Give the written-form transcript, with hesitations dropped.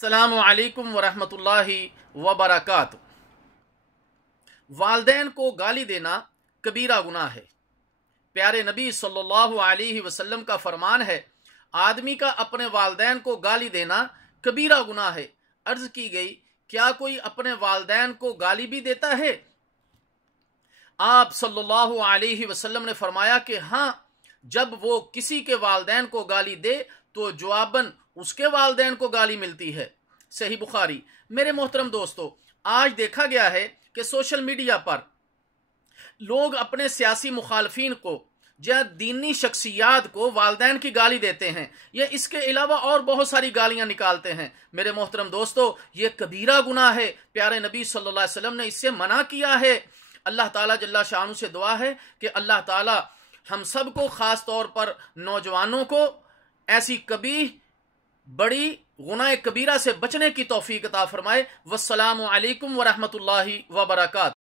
अस्सलामु अलैकुम वरहमतुल्लाहि वबरकातुहू। वालिदैन को गाली देना कबीरा गुनाह है। प्यारे नबी सल्लल्लाहु अलैहि वसल्लम का फरमान है, आदमी का अपने वालिदैन को गाली देना कबीरा गुनाह है। अर्ज की गई, क्या कोई अपने वालिदैन को गाली भी देता है? आप सल्लल्लाहु अलैहि वसल्लम ने फरमाया कि हाँ, जब वो किसी के वालिदैन को गाली दे तो जवाबन उसके वालिदैन को गाली मिलती है। सही बुखारी। मेरे मोहतरम दोस्तों, आज देखा गया है कि सोशल मीडिया पर लोग अपने सियासी मुखालफीन को या दीनी शख्सियात को वालिदैन की गाली देते हैं, या इसके अलावा और बहुत सारी गालियां निकालते हैं। मेरे मोहतरम दोस्तों, ये कबीरा गुनाह है। प्यारे नबी सल्लल्लाहु अलैहि वसल्लम ने इससे मना किया है। अल्लाह ताला जल्ला शानु से दुआ है कि अल्लाह ताला हम सब को, खास तौर पर नौजवानों को, ऐसी कभी बड़ी गुनाह कबीरा से बचने की तौफीक अता फरमाए। वस्सलामु अलैकुम वरहमतुल्लाहि वबरकातुहू।